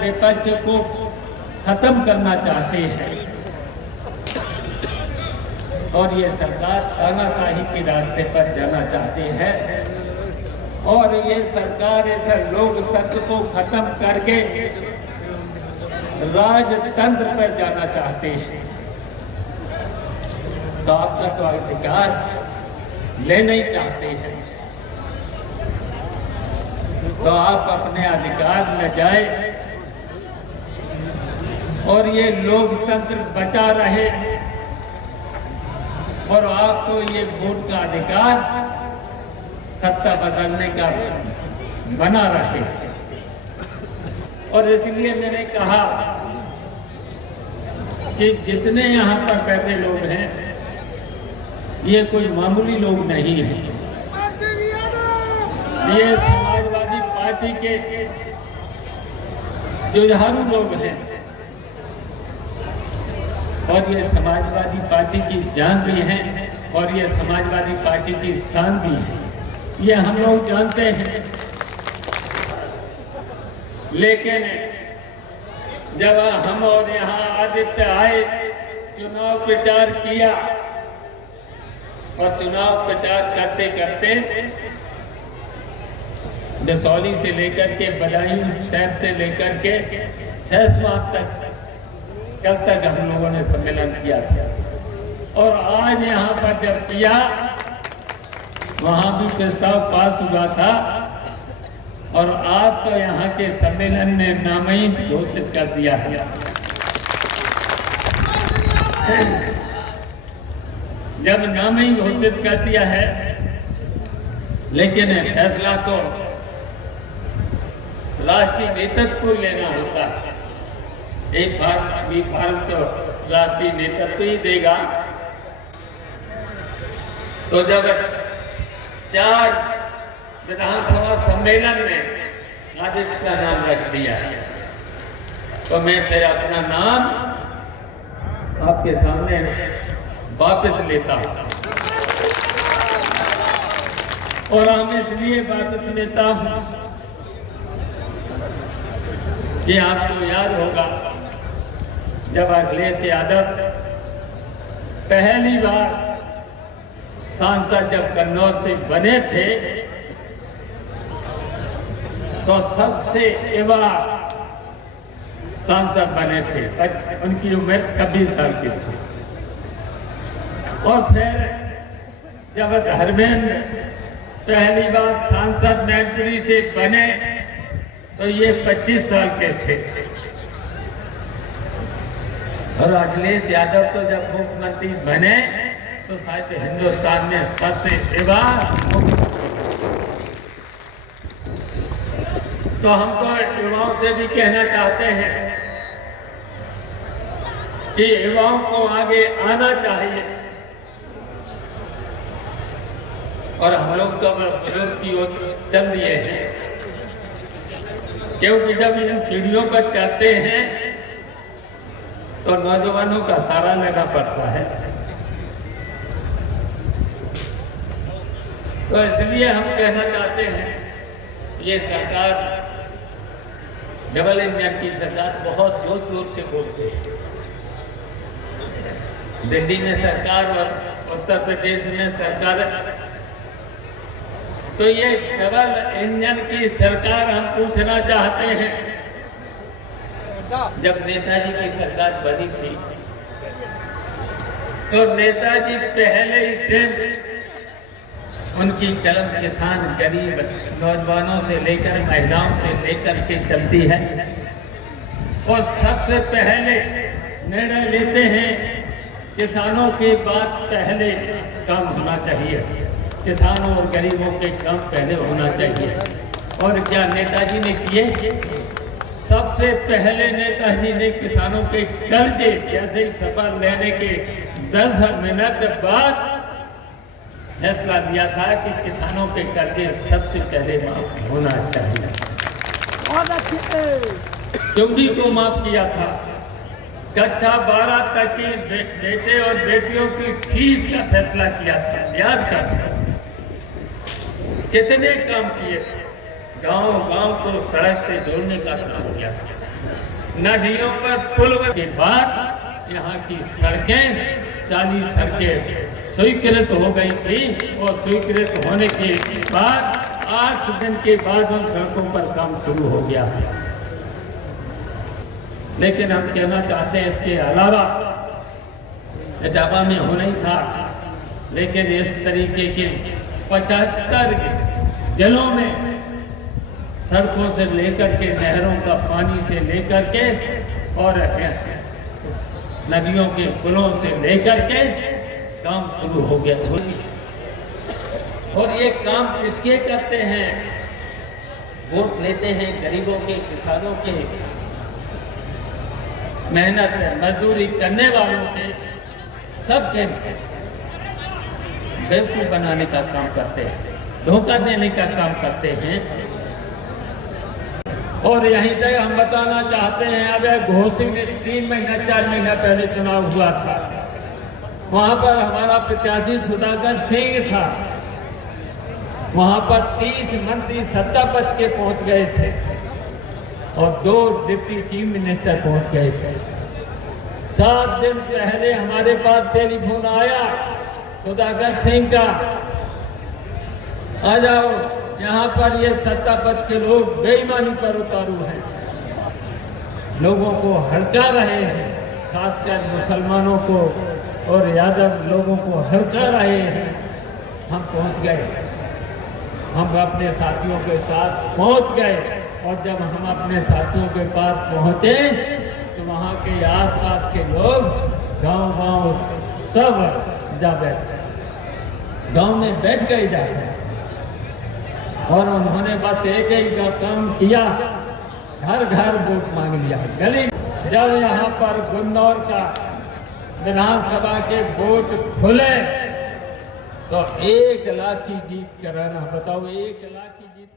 विपक्ष को खत्म करना चाहते हैं और ये सरकार तानाशाही के रास्ते पर जाना चाहती है और ये सरकार ऐसा लोकतंत्र को खत्म करके राजतंत्र पर जाना चाहते हैं। तो आपका तो अधिकार लेना ही चाहते हैं, तो आप अपने अधिकार में जाए और ये लोकतंत्र बचा रहे और आपको ये वोट का अधिकार सत्ता बदलने का बना रहे। और इसलिए मैंने कहा कि जितने यहाँ पर बैठे लोग हैं ये कोई मामूली लोग नहीं हैं, ये समाजवादी पार्टी के जुझारू लोग हैं और ये समाजवादी पार्टी की जान भी है और ये समाजवादी पार्टी की शान भी है, ये हम लोग जानते हैं। लेकिन जब हम और यहाँ आदित्य आए, चुनाव प्रचार किया और चुनाव प्रचार करते करते दसौली से लेकर के बदायूं शहर से लेकर के सहसवाद तक कल तक हम लोगों ने सम्मेलन किया था और आज यहाँ पर जब किया वहां भी प्रस्ताव पास हुआ था और आज तो यहाँ के सम्मेलन ने नामहीन घोषित कर दिया है। जब नामहीन घोषित कर दिया है, लेकिन फैसला तो राष्ट्रीय नेतृत्व को लेना होता है। एक भारत भी भारत तो राष्ट्रीय नेतृत्व ही देगा। तो जब 4 विधानसभा सम्मेलन में आदित्य का नाम रख दिया है तो मैं फिर अपना नाम आपके सामने वापस लेता हूं और हम इसलिए वापस लेता हूं कि आपको याद होगा जब अखिलेश यादव पहली बार सांसद जब कन्नौज से बने थे तो सबसे युवा सांसद बने थे, उनकी उम्र 26 साल की थी। और फिर जब धर्मेंद्र पहली बार सांसद मैनपुरी से बने तो ये 25 साल के थे और अखिलेश यादव तो जब मुख्यमंत्री बने तो शायद हिंदुस्तान में सबसे युवा तो हम तो युवाओं से भी कहना चाहते हैं कि युवाओं को आगे आना चाहिए और हम लोग तो बुजुर्ग की ओर चल दिए हैं, क्योंकि जब इन सीढ़ियों पर चलते हैं तो नौजवानों का सहारा लेना पड़ता है। तो इसलिए हम कहना चाहते हैं ये सरकार डबल इंजन की सरकार बहुत जोर जोर से बोलते हैं। दिल्ली में सरकार और उत्तर प्रदेश में सरकार, तो ये डबल इंजन की सरकार हम पूछना चाहते हैं। जब नेताजी की सरकार बनी थी तो नेताजी पहले ही दिन उनकी कलम किसान, गरीब, नौजवानों से लेकर महिलाओं से लेकर के चलती है और सबसे पहले निर्णय लेते हैं किसानों की बात पहले काम होना चाहिए, किसानों और गरीबों के काम पहले होना चाहिए। और क्या नेताजी ने किए? सबसे पहले नेताजी ने किसानों के कर्जे, जैसे ही शपथ लेने के 10 मिनट बाद फैसला दिया था कि किसानों के कर्जे सबसे पहले माफ होना चाहिए। चुंगी को माफ किया था, कक्षा 12 तक के बेटे और बेटियों की फीस का फैसला किया था, याद कर कितने काम किए थे। गांव-गांव को सड़क से जोड़ने का काम किया। नदियों पर पुल के बाद यहाँ की सड़कें 40 सड़कें स्वीकृत हो गई थी और स्वीकृत होने के बाद 8 दिन के बाद उन सड़कों पर काम शुरू हो गया। लेकिन हम कहना चाहते हैं इसके अलावा इटावा में होना ही था, लेकिन इस तरीके के 75 जिलों में सड़कों से लेकर के नहरों का पानी से लेकर के और नदियों के पुलों से लेकर के काम शुरू हो गया। और ये काम किसके करते हैं? वोट लेते हैं गरीबों के, किसानों के, मेहनत मजदूरी करने वालों के, सबके बेवकूफ बनाने का काम करते हैं, धोखा देने का काम करते हैं। और यहीं तक हम बताना चाहते हैं, अब घोसी में 3 महीना 4 महीना पहले चुनाव हुआ था, वहां पर हमारा प्रत्याशी सुधाकर सिंह था। वहां पर 30 मंत्री सत्ता पक्ष के पहुंच गए थे और 2 डिप्टी चीफ मिनिस्टर पहुंच गए थे। 7 दिन पहले हमारे पास टेलीफोन आया सुधाकर सिंह का, आ जाओ यहाँ पर ये सत्ता पक्ष के लोग बेईमानी पर उतारू हैं, लोगों को हड़का रहे हैं, खासकर मुसलमानों को और यादव लोगों को हड़का रहे हैं। हम पहुंच गए, हम अपने साथियों के साथ पहुंच गए और जब हम अपने साथियों के पास पहुंचे तो वहाँ के आसपास के लोग गांव सब जा बैठे, गांव में बैठ गए जाते और उन्होंने बस एक ही का काम किया, घर घर वोट मांग लिया। गली जब यहाँ पर गुन्नौर का विधानसभा के वोट खुले तो 1 लाख की जीत कराना, बताओ 1 लाख की जीत